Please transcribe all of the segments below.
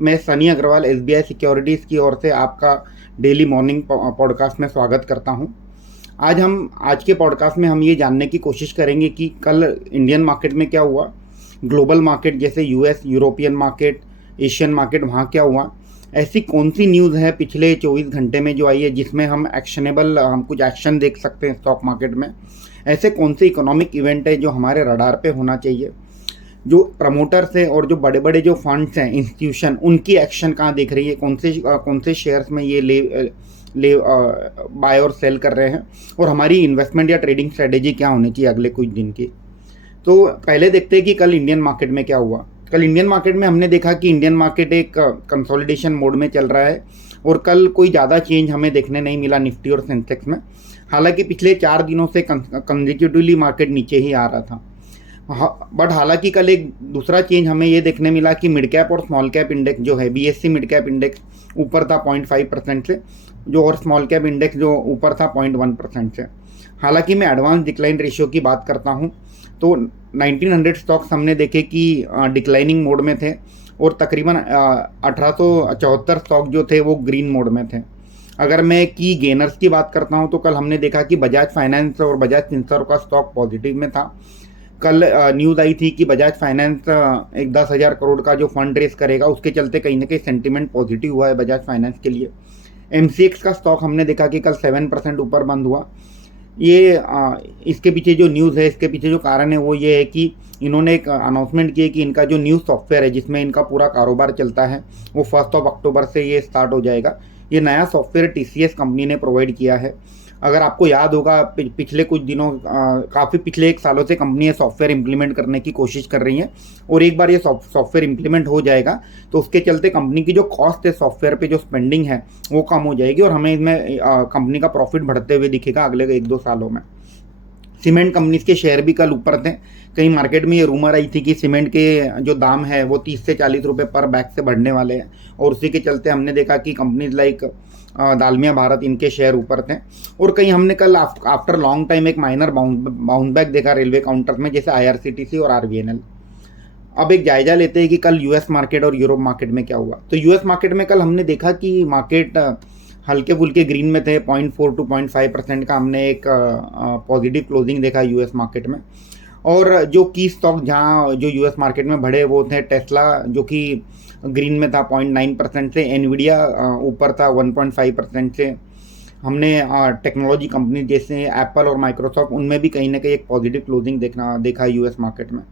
मैं Sunny Agarwal SBI securities की ओर से आपका डेली मॉर्निंग पॉडकास्ट में स्वागत करता हूं। आज के पॉडकास्ट में हम ये जानने की कोशिश करेंगे कि कल इंडियन मार्केट में क्या हुआ, ग्लोबल मार्केट जैसे US, European market, Asian market, वहाँ क्या हुआ। ऐसी कौन सी न्यूज़ है पिछले 24 घंटे में जो आई है जिसमें हम कुछ एक्शन देख सकते हैं स्टॉक मार्केट में। ऐसे कौन से इकोनॉमिक इवेंट है जो हमारे रडार पे होना चाहिए। जो प्रमोटर्स है और जो बड़े बड़े जो फंड्स हैं, इंस्टीट्यूशन, उनकी एक्शन कहाँ दिख रही है, कौन से शेयर्स में ये ले बाय और सेल कर रहे हैं, और हमारी इन्वेस्टमेंट या ट्रेडिंग स्ट्रेटेजी क्या होनी चाहिए अगले कुछ दिन की। तो पहले देखते हैं कि कल इंडियन मार्केट में क्या हुआ। कल इंडियन मार्केट में हमने देखा कि इंडियन मार्केट एक कंसोलिडेशन मोड में चल रहा है और कल कोई ज़्यादा चेंज हमें देखने नहीं मिला निफ्टी और सेंसेक्स में। हालांकि पिछले 4 दिनों से कंसेक्यूटिवली मार्केट नीचे ही आ रहा था। बट हालांकि कल एक दूसरा चेंज हमें ये देखने मिला कि मिड कैप और स्मॉल कैप इंडेक्स जो है, बीएससी मिड कैप इंडेक्स ऊपर था 0.5% से, जो और स्मॉल कैप इंडेक्स जो ऊपर था 0.1% से। हालांकि मैं एडवांस डिक्लाइन रेशियो की बात करता हूँ तो 1900 स्टॉक्स हमने देखे कि डिक्लाइनिंग मोड में थे और तकरीबन 1874 स्टॉक जो थे वो ग्रीन मोड में थे। अगर मैं की गेनर्स की बात करता हूँ तो कल हमने देखा कि बजाज फाइनेंस और बजाज फिनसर्व का स्टॉक पॉजिटिव में था। कल न्यूज़ आई थी कि बजाज फाइनेंस एक 10,000 करोड़ का जो फंड रेस करेगा, उसके चलते कहीं ना कहीं सेंटिमेंट पॉजिटिव हुआ है बजाज फाइनेंस के लिए। एमसीएक्स का स्टॉक हमने देखा कि कल 7% ऊपर बंद हुआ। ये इसके पीछे जो न्यूज़ है, इसके पीछे जो कारण है वो ये है कि इन्होंने एक अनाउंसमेंट की है कि इनका जो न्यू सॉफ्टवेयर है जिसमें इनका पूरा कारोबार चलता है वो 1 अक्टूबर से ये स्टार्ट हो जाएगा। ये नया सॉफ्टवेयर टीसीएस कंपनी ने प्रोवाइड किया है। अगर आपको याद होगा पिछले कुछ दिनों काफ़ी पिछले 1 सालों से कंपनी ये सॉफ्टवेयर इम्प्लीमेंट करने की कोशिश कर रही है और एक बार ये सॉफ्टवेयर इम्प्लीमेंट हो जाएगा तो उसके चलते कंपनी की जो कॉस्ट है, सॉफ्टवेयर पे जो स्पेंडिंग है वो कम हो जाएगी और हमें इसमें कंपनी का प्रॉफिट बढ़ते हुए दिखेगा अगले 1-2 सालों में। सीमेंट कंपनीज के शेयर भी कल ऊपर थे। कहीं मार्केट में ये रूमर आई थी कि सीमेंट के जो दाम है वो 30 से 40 रुपये पर बैग से बढ़ने वाले हैं और उसी के चलते हमने देखा कि कंपनीज लाइक दालमिया भारत, इनके शेयर ऊपर थे। और कहीं हमने कल आफ्टर लॉन्ग टाइम एक माइनर बाउंस बैक देखा रेलवे काउंटर्स में, जैसे आईआरसीटीसी और आरवीएनएल। अब एक जायजा लेते हैं कि कल यूएस मार्केट और यूरोप मार्केट में क्या हुआ। तो यूएस मार्केट में कल हमने देखा कि मार्केट हल्के फुल्के ग्रीन में थे, 0.4 to 0.5% का हमने एक पॉजिटिव क्लोजिंग देखा यूएस मार्केट में। और जो की स्टॉक जहाँ जो यूएस मार्केट में बढ़े वो थे टेस्ला, जो कि ग्रीन में था 0.9% से, एनवीडिया ऊपर था 1.5% से। हमने टेक्नोलॉजी कंपनी जैसे एप्पल और माइक्रोसॉफ्ट, उनमें भी कहीं ना कहीं एक पॉजिटिव क्लोजिंग देखा यूएस मार्केट में।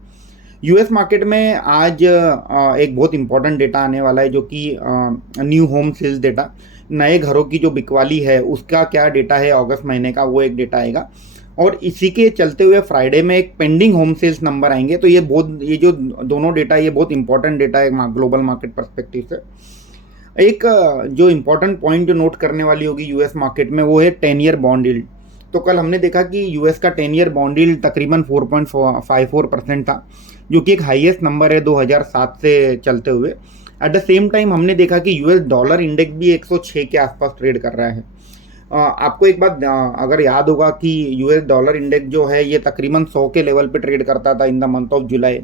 यूएस मार्केट में आज एक बहुत इंपॉर्टेंट डेटा आने वाला है जो कि न्यू होम सेल्स डेटा, नए घरों की जो बिकवाली है उसका क्या डेटा है अगस्त महीने का, वो एक डेटा आएगा। और इसी के चलते हुए फ्राइडे में एक पेंडिंग होम सेल्स नंबर आएंगे। तो ये जो दोनों डेटा, ये बहुत इंपॉर्टेंट डेटा है ग्लोबल मार्केट पर्सपेक्टिव से। एक जो इंपॉर्टेंट पॉइंट जो नोट करने वाली होगी यूएस मार्केट में वो है 10 ईयर बॉन्ड यील्ड। तो कल हमने देखा कि यूएस का 10 ईयर बॉन्ड यील्ड तकरीबन 4.54% था, जो कि एक हाईएस्ट नंबर है 2007 से चलते हुए। एट द सेम टाइम हमने देखा कि यूएस डॉलर इंडेक्स भी 106 के आसपास ट्रेड कर रहा है। आपको एक बात अगर याद होगा कि यूएस डॉलर इंडेक्स जो है ये तकरीबन 100 के लेवल पे ट्रेड करता था in the month of July.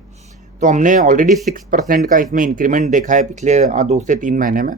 तो हमने ऑलरेडी 6% का इसमें इंक्रीमेंट देखा है पिछले 2 से 3 महीने में।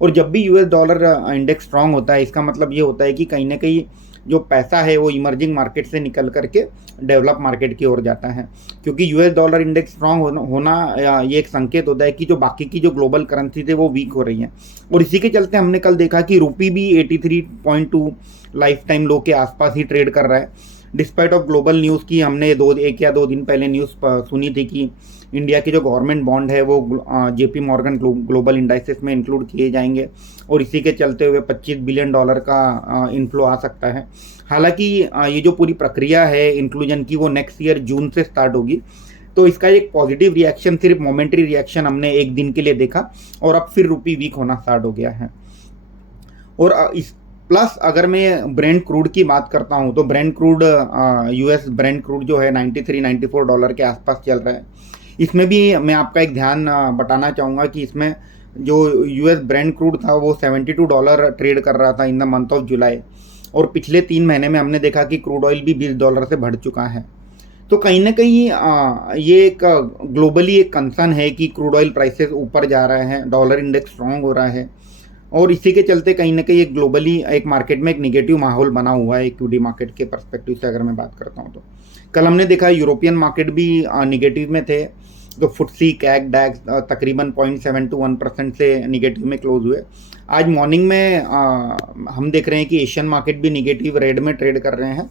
और जब भी यूएस डॉलर इंडेक्स स्ट्रांग होता है, इसका मतलब ये होता है कि कहीं ना कहीं जो पैसा है वो इमर्जिंग मार्केट से निकल करके डेवलप मार्केट की ओर जाता है, क्योंकि यूएस डॉलर इंडेक्स स्ट्रांग होना ये एक संकेत होता है कि जो बाकी की जो ग्लोबल करेंसी थे वो वीक हो रही हैं। और इसी के चलते हमने कल देखा कि रुपी भी 83.2 लाइफ टाइम लो के आसपास ही ट्रेड कर रहा है, डिस्पाइट ऑफ ग्लोबल न्यूज़ की। हमने 1 या 2 दिन पहले न्यूज़ सुनी थी कि इंडिया की जो गवर्नमेंट बॉन्ड है वो जेपी मॉर्गन ग्लोबल इंडाइसेस में इंक्लूड किए जाएंगे और इसी के चलते हुए $25 बिलियन का इनफ्लो आ सकता है। हालांकि ये जो पूरी प्रक्रिया है इंक्लूजन की वो नेक्स्ट ईयर जून से स्टार्ट होगी। तो इसका एक पॉजिटिव रिएक्शन, सिर्फ मोमेंट्री रिएक्शन हमने एक दिन के लिए देखा और अब फिर रुपी वीक होना स्टार्ट हो गया है। और इस प्लस अगर मैं ब्रेंट क्रूड की बात करता हूँ तो Brent crude, US Brent crude जो है $93-94 के आसपास चल रहा है। इसमें भी मैं आपका एक ध्यान बटाना चाहूँगा कि इसमें जो यूएस ब्रेंट क्रूड था वो $72 ट्रेड कर रहा था in the month of July, और पिछले 3 महीने में हमने देखा कि क्रूड ऑयल भी $20 से बढ़ चुका है। तो कहीं ना कहीं ये एक ग्लोबली एक कंसर्न है कि क्रूड ऑयल प्राइसेस ऊपर जा रहे हैं, डॉलर इंडेक्स स्ट्रांग हो रहा है, और इसी के चलते कहीं ना कहीं एक ग्लोबली एक मार्केट में एक निगेटिव माहौल बना हुआ है इक्विटी मार्केट के पर्सपेक्टिव से अगर मैं बात करता हूँ तो। कल हमने देखा यूरोपियन मार्केट भी निगेटिव में थे, तो फुटसी कैग डैक्स तकरीबन 0.7 to 1% से निगेटिव में क्लोज हुए। आज मॉर्निंग में हम देख रहे हैं कि एशियन मार्केट भी निगेटिव रेड में ट्रेड कर रहे हैं,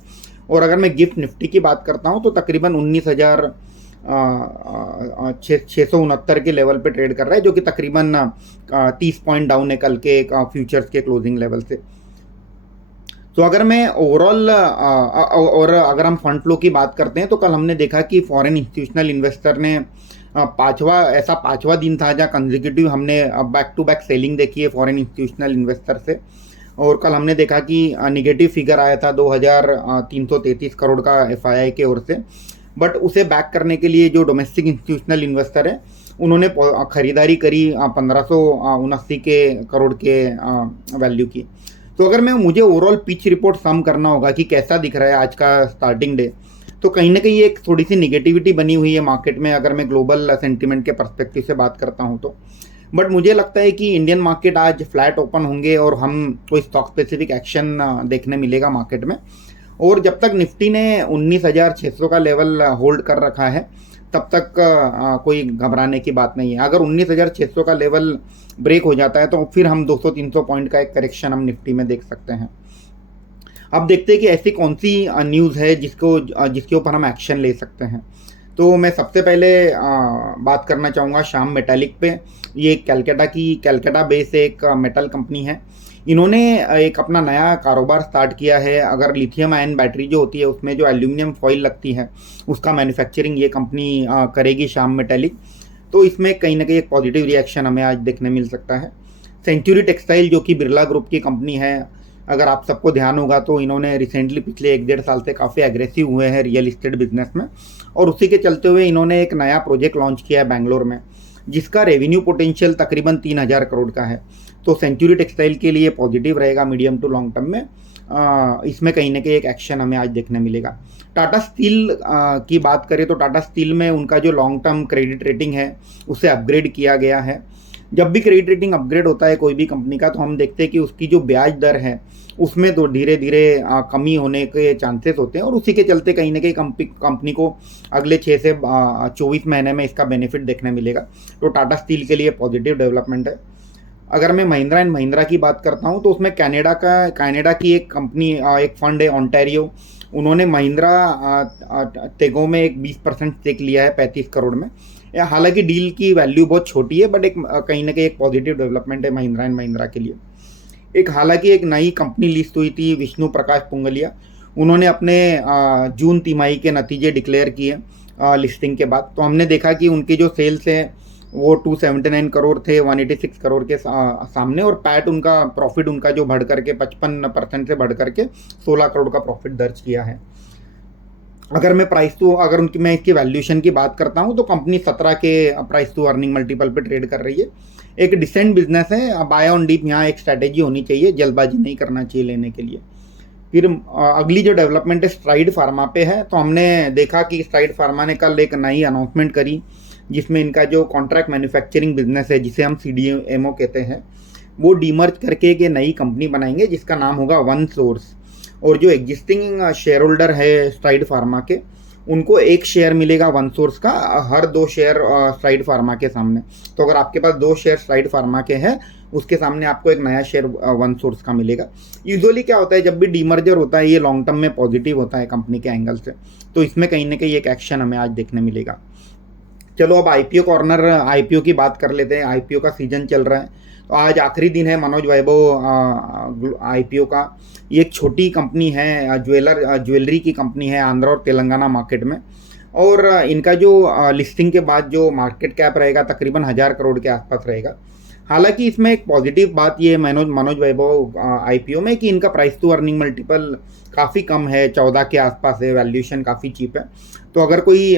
और अगर मैं गिफ्ट निफ्टी की बात करता हूँ तो तकरीबन 19,669 के लेवल पे ट्रेड कर रहा है, जो कि तकरीबन 30 पॉइंट डाउन है कल के फ्यूचर्स के क्लोजिंग लेवल से। तो अगर मैं ओवरऑल और अगर हम फंड फ्लो की बात करते हैं तो कल हमने देखा कि फॉरेन इंस्टीट्यूशनल इन्वेस्टर ने पांचवा दिन था जहाँ कंजिक्यूटिव हमने बैक टू बैक सेलिंग देखी है फॉरेन इंस्टीट्यूशनल इन्वेस्टर से, और कल हमने देखा कि निगेटिव फिगर आया था 2,333 करोड़ का एफआईआई के ओर से, बट उसे बैक करने के लिए जो डोमेस्टिक इंस्टीट्यूशनल इन्वेस्टर है उन्होंने खरीदारी करी 1,579 के करोड़ के वैल्यू की। तो अगर मुझे ओवरऑल पिच रिपोर्ट सम करना होगा कि कैसा दिख रहा है आज का स्टार्टिंग डे, तो कहीं ना कहीं एक थोड़ी सी निगेटिविटी बनी हुई है मार्केट में अगर मैं ग्लोबल सेंटीमेंट के पर्सपेक्टिव से बात करता हूं तो। बट मुझे लगता है कि इंडियन मार्केट आज फ्लैट ओपन होंगे और हम कोई स्टॉक स्पेसिफिक एक्शन देखने मिलेगा मार्केट में, और जब तक निफ्टी ने 19,600 का लेवल होल्ड कर रखा है तब तक कोई घबराने की बात नहीं है। अगर 19,600 का लेवल ब्रेक हो जाता है तो फिर हम 200-300 पॉइंट का एक करेक्शन हम निफ्टी में देख सकते हैं। अब देखते हैं कि ऐसी कौन सी न्यूज़ है जिसके ऊपर हम एक्शन ले सकते हैं। तो मैं सबसे पहले बात करना चाहूँगा श्याम मेटालिक पे। ये कैलकाटा बेस एक मेटल कंपनी है। इन्होंने एक अपना नया कारोबार स्टार्ट किया है। अगर लिथियम आयन बैटरी जो होती है उसमें जो एल्यूमिनियम फॉइल लगती है उसका मैन्युफैक्चरिंग ये कंपनी करेगी श्याम मेटालिक। तो इसमें कहीं ना कहीं एक पॉजिटिव रिएक्शन हमें आज देखने मिल सकता है। सेंचुरी टेक्सटाइल जो कि बिरला ग्रुप की कंपनी है, अगर आप सबको ध्यान होगा तो इन्होंने रिसेंटली पिछले 1-1.5 साल से काफ़ी एग्रेसिव हुए हैं रियल इस्टेट बिजनेस में, और उसी के चलते हुए इन्होंने एक नया प्रोजेक्ट लॉन्च किया है बेंगलोर में जिसका रेवेन्यू पोटेंशियल तकरीबन 3,000 करोड़ का है। तो सेंचुरी टेक्सटाइल के लिए पॉजिटिव रहेगा मीडियम टू लॉन्ग टर्म में। इसमें कहीं ना कहीं एक एक्शन हमें आज देखने मिलेगा। टाटा स्टील की बात करें तो टाटा स्टील में उनका जो लॉन्ग टर्म क्रेडिट रेटिंग है उसे अपग्रेड किया गया है। जब भी क्रेडिट रेटिंग अपग्रेड होता है कोई भी कंपनी का तो हम देखते हैं कि उसकी जो ब्याज दर है उसमें तो धीरे धीरे कमी होने के चांसेस होते हैं, और उसी के चलते कहीं ना कहीं कंपनी को अगले 6 से 24 महीने में इसका बेनिफिट देखने मिलेगा। तो टाटा स्टील के लिए पॉजिटिव डेवलपमेंट है। अगर मैं महिंद्रा एंड महिंद्रा की बात करता हूं तो उसमें कनाडा की एक कंपनी एक फंड है ऑन्टेरियो, उन्होंने महिंद्रा तेगो में एक 20% स्टेक लिया है 35 करोड़ में। हालांकि डील की वैल्यू बहुत छोटी है, बट एक कहीं ना कहीं एक पॉजिटिव डेवलपमेंट है महिंद्रा एंड महिंद्रा के लिए। हालांकि एक नई कंपनी लिस्ट हुई थी विष्णु प्रकाश पुंगलिया, उन्होंने अपने जून तिमाही के नतीजे डिक्लेयर किए लिस्टिंग के बाद। तो हमने देखा कि उनकी जो सेल्स है वो 279 करोड़ थे 186 करोड़ के सामने, और पैट उनका प्रॉफिट उनका जो बढ़ करके 55% से बढ़ करके 16 करोड़ का प्रॉफिट दर्ज किया है। अगर मैं इसकी वैल्यूएशन की बात करता हूं तो कंपनी 17 के प्राइस टू अर्निंग मल्टीपल पे ट्रेड कर रही है। एक डिसेंट बिजनेस है, बाय ऑन डीप यहाँ एक स्ट्रैटेजी होनी चाहिए, जल्दबाजी नहीं करना चाहिए लेने के लिए। फिर अगली जो डेवलपमेंट है स्ट्राइड फार्मा पे है। तो हमने देखा कि स्ट्राइड फार्मा ने कल एक नई अनाउंसमेंट करी जिसमें इनका जो कॉन्ट्रैक्ट मैन्युफैक्चरिंग बिजनेस है जिसे हम CDMO कहते हैं वो डीमर्ज करके एक नई कंपनी बनाएंगे जिसका नाम होगा वन सोर्स, और जो एग्जिस्टिंग शेयर होल्डर है स्ट्राइड फार्मा के उनको एक शेयर मिलेगा वन सोर्स का हर 2 शेयर स्ट्राइड फार्मा के सामने। तो अगर आपके पास 2 शेयर स्ट्राइड फार्मा के हैं उसके सामने आपको एक नया शेयर वन सोर्स का मिलेगा। यूजुअली क्या होता है जब भी डीमर्जर होता है ये लॉन्ग टर्म में पॉजिटिव होता है कंपनी के एंगल से, तो इसमें कहीं ना कहीं एक एक्शन हमें आज देखने मिलेगा। चलो अब IPO कॉर्नर IPO की बात कर लेते हैं। IPO का सीजन चल रहा है, तो आज आखिरी दिन है मनोज वैभव IPO का। ये एक छोटी कंपनी है, ज्वेलरी की कंपनी है आंध्र और तेलंगाना मार्केट में, और इनका जो लिस्टिंग के बाद जो मार्केट कैप रहेगा तकरीबन 1,000 करोड़ के आसपास रहेगा। हालांकि इसमें एक पॉजिटिव बात ये मनोज वैभव IPO में कि इनका प्राइस टू अर्निंग मल्टीपल काफ़ी कम है, 14 के आसपास है, वैल्यूएशन काफ़ी चीप है। तो अगर कोई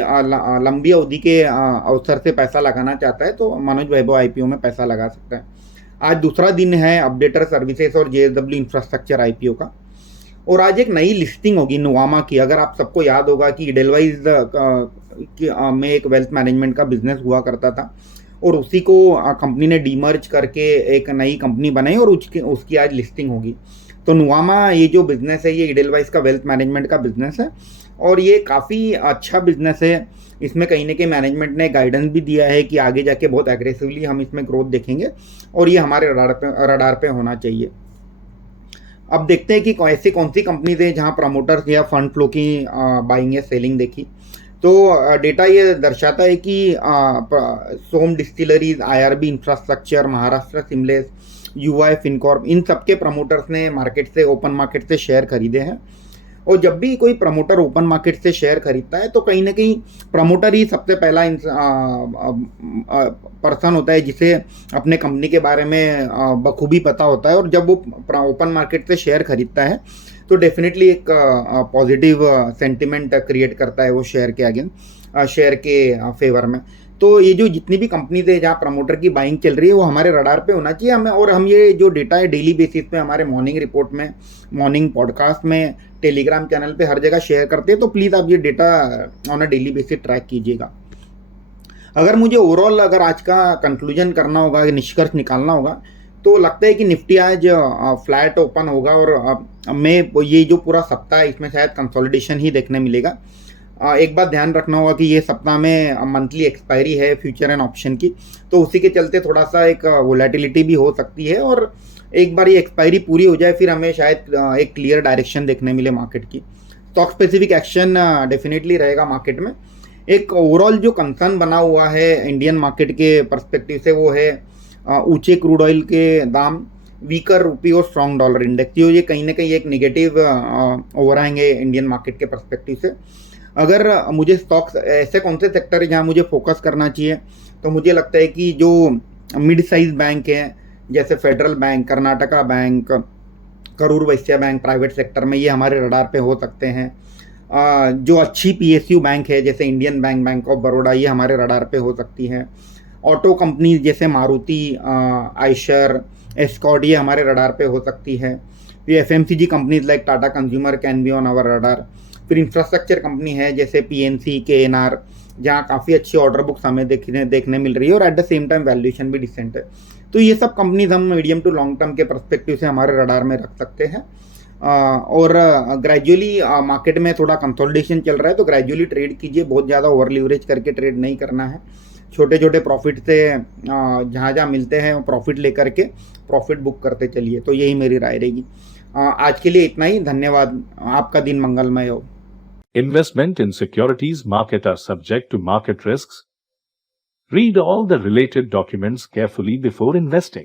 लंबी अवधि के अवसर से पैसा लगाना चाहता है तो मनोज वैभव IPO में पैसा लगा सकता है। आज दूसरा दिन है अपडेटर सर्विसेज और JSW इंफ्रास्ट्रक्चर IPO का, और आज एक नई लिस्टिंग होगी नुवामा की। अगर आप सबको याद होगा कि इडेलवाइज में एक वेल्थ मैनेजमेंट का बिजनेस हुआ करता था और उसी को कंपनी ने डीमर्ज करके एक नई कंपनी बनाई और उसकी आज लिस्टिंग होगी। तो नुवामा ये जो बिज़नेस है ये इडेलवाइस का वेल्थ मैनेजमेंट का बिज़नेस है और ये काफ़ी अच्छा बिज़नेस है। इसमें कहीं न कहीं मैनेजमेंट ने गाइडेंस भी दिया है कि आगे जाके बहुत एग्रेसिवली हम इसमें ग्रोथ देखेंगे और ये हमारे रडार पे होना चाहिए। अब देखते हैं कि ऐसी कौन सी कंपनीज हैं जहाँ प्रमोटर्स या फंड फ्लो की बाइंग या सेलिंग देखी। तो डेटा ये दर्शाता है कि Som Distilleries, IRB Infrastructure, Maharashtra Seamless, UY Fincorp, इन सबके प्रमोटर्स ने मार्केट से, ओपन मार्केट से शेयर खरीदे हैं। और जब भी कोई प्रमोटर ओपन मार्केट से शेयर खरीदता है तो कहीं ना कहीं प्रमोटर ही सबसे पहला पर्सन होता है जिसे अपने कंपनी के बारे में बखूबी पता होता है। और जब वो ओपन मार्केट से शेयर खरीदता है तो डेफिनेटली एक पॉजिटिव सेंटिमेंट क्रिएट करता है वो शेयर के अगेंस्ट, शेयर के फेवर में। तो ये जो जितनी भी कंपनीज है जहाँ प्रमोटर की बाइंग चल रही है वो हमारे रडार पे होना चाहिए हमें। और हम ये जो डेटा है डेली बेसिस पे हमारे मॉर्निंग रिपोर्ट में, मॉर्निंग पॉडकास्ट में, टेलीग्राम चैनल पे हर जगह शेयर करते हैं। तो प्लीज़ आप ये data on a daily basis track कीजिएगा। अगर मुझे ओवरऑल अगर आज का कंक्लूजन करना होगा, निष्कर्ष निकालना होगा, तो लगता है कि निफ्टी आज फ्लैट ओपन होगा और मैं ये जो पूरा सप्ताह है इसमें शायद कंसोलिडेशन ही देखने मिलेगा। एक बात ध्यान रखना होगा कि ये सप्ताह में मंथली एक्सपायरी है फ्यूचर एंड ऑप्शन की, तो उसी के चलते थोड़ा सा एक वोलेटिलिटी भी हो सकती है। और एक बार ये एक्सपायरी पूरी हो जाए फिर हमें शायद एक क्लियर डायरेक्शन देखने मिले मार्केट की। स्टॉक स्पेसिफिक एक्शन डेफिनेटली रहेगा मार्केट में। एक ओवरऑल जो कंसर्न बना हुआ है इंडियन मार्केट के पर्सपेक्टिव से वो है ऊंचे क्रूड ऑयल के दाम, वीकर रुपी और स्ट्रॉन्ग डॉलर इंडेक्स। ये कहीं ना कहीं एक निगेटिव ओवरहैंग है इंडियन मार्केट के पर्सपेक्टिव से। अगर मुझे स्टॉक्स ऐसे कौन से सेक्टर है जहाँ मुझे फोकस करना चाहिए, तो मुझे लगता है कि जो मिड साइज बैंक हैं जैसे federal bank, Karnataka bank, Karur Vysya bank private sector में, ये हमारे रडार पे हो सकते हैं। जो अच्छी पीएसयू बैंक है जैसे Indian bank, bank of Baroda, ये हमारे रडार पे हो सकती है। ऑटो कंपनीज जैसे मारुति, आइशर, एस्कॉर्ट, ये हमारे रडार पे हो सकती है। फिर FMCG companies like Tata consumer can be on our radar. फिर इंफ्रास्ट्रक्चर कंपनी है जैसे पीएनसी, केएनआर, जहाँ काफ़ी अच्छी ऑर्डर बुक्स हमें देखने मिल रही है और at the same time valuation भी डिसेंट है। तो ये सब कंपनीज हम मीडियम टू लॉन्ग टर्म के पर्सपेक्टिव से हमारे रडार में रख सकते हैं। और ग्रेजुअली मार्केट में थोड़ा कंसोलिडेशन चल रहा है तो ग्रेजुअली ट्रेड कीजिए, बहुत ज़्यादा ओवर लिवरेज करके ट्रेड नहीं करना है। छोटे छोटे प्रॉफिट से जहाँ जहाँ मिलते हैं प्रॉफिट लेकर के प्रॉफिट बुक करते चलिए। तो यही मेरी राय रहेगी। आज के लिए इतना ही, धन्यवाद। आपका दिन मंगलमय हो। Investment in securities market are subject to market risks. Read all the related documents carefully before investing.